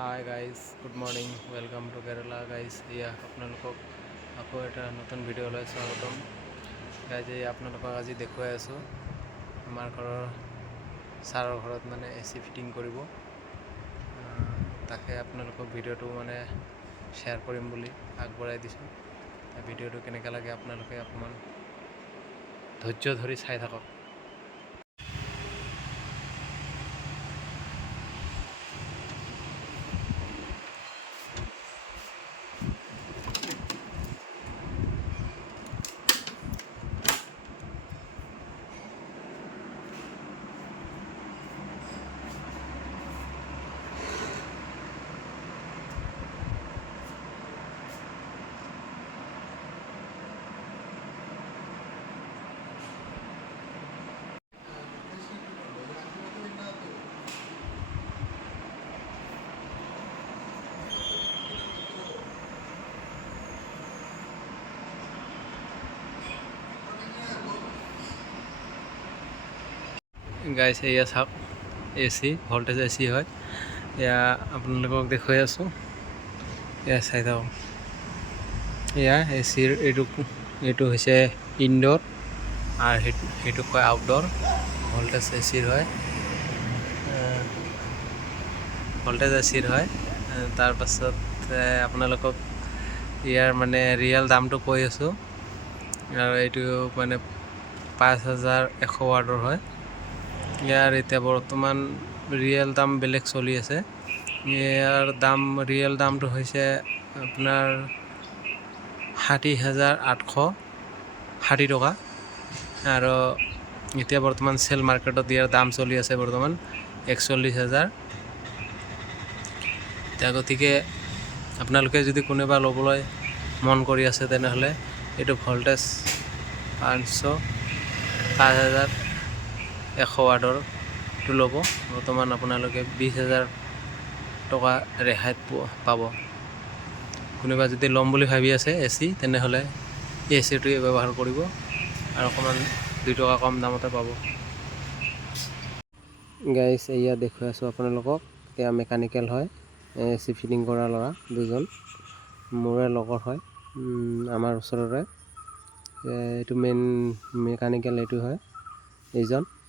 Hi guys, good morning, welcome to Kerala guys. আপোনালোকক আকৌ এটা নতুন ভিডিঅ'লৈ স্বাগতম গাইজ। আপোনালোকক আজি দেখুৱাই আছোঁ আমাৰ ঘৰৰ ছাৰৰ ঘৰত AC ফিটিং কৰিব। তাকে আপোনালোকক ভিডিঅ'টো শ্বেয়াৰ কৰিম বুলি আগবঢ়াই দিছোঁ। ভিডিঅ'টো কেনেকৈ লাগে আপোনালোকে অকণমান ধৈৰ্য ধৰি চাই থাকক। গাইজ এয়া চাওক, AC ভল্টেজ AC হয়। এয়া আপোনালোকক দেখুৱাই আছোঁ, এয়া চাই থাকক। এয়া ACৰ এইটো হৈছে ইনডোৰ আৰু সেইটো কয় আউটডোৰ। ভল্টেজ ACৰ হয়, তাৰপাছত আপোনালোকক ইয়াৰ ৰিয়েল দামটো কৈ আছোঁ। আৰু এইটো 5100 ৱাটৰ হয়। ইয়াৰ এতিয়া বৰ্তমান ৰিয়েল দাম বেলেগ চলি আছে। ইয়াৰ ৰিয়েল দামটো হৈছে আপোনাৰ 60,860 টকা। আৰু এতিয়া বৰ্তমান চেল মাৰ্কেটত ইয়াৰ দাম চলি আছে বৰ্তমান 41,000। এতিয়া গতিকে আপোনালোকে যদি কোনোবা ল'বলৈ মন কৰি আছে তেনেহ'লে এইটো ভল্টেজ 5100 ৱাটৰটো ল'ব। বৰ্তমান আপোনালোকে 20,000 টকা ৰেহাইত পাব। কোনোবা যদি ল'ম বুলি ভাবি আছে AC, তেনেহ'লে ACটোৱে ব্যৱহাৰ কৰিব আৰু অকণমান 2 টকা কম দামতে পাব। গাইজ এয়া দেখুৱাই আছোঁ আপোনালোকক। এয়া মেকানিকেল হয়, AC ফিটিং কৰা ল'ৰা দুজন, মোৰে লগৰ হয়, আমাৰ ওচৰৰে। এইটো মেইন মেকানিকেল এইটো হয় এইজন।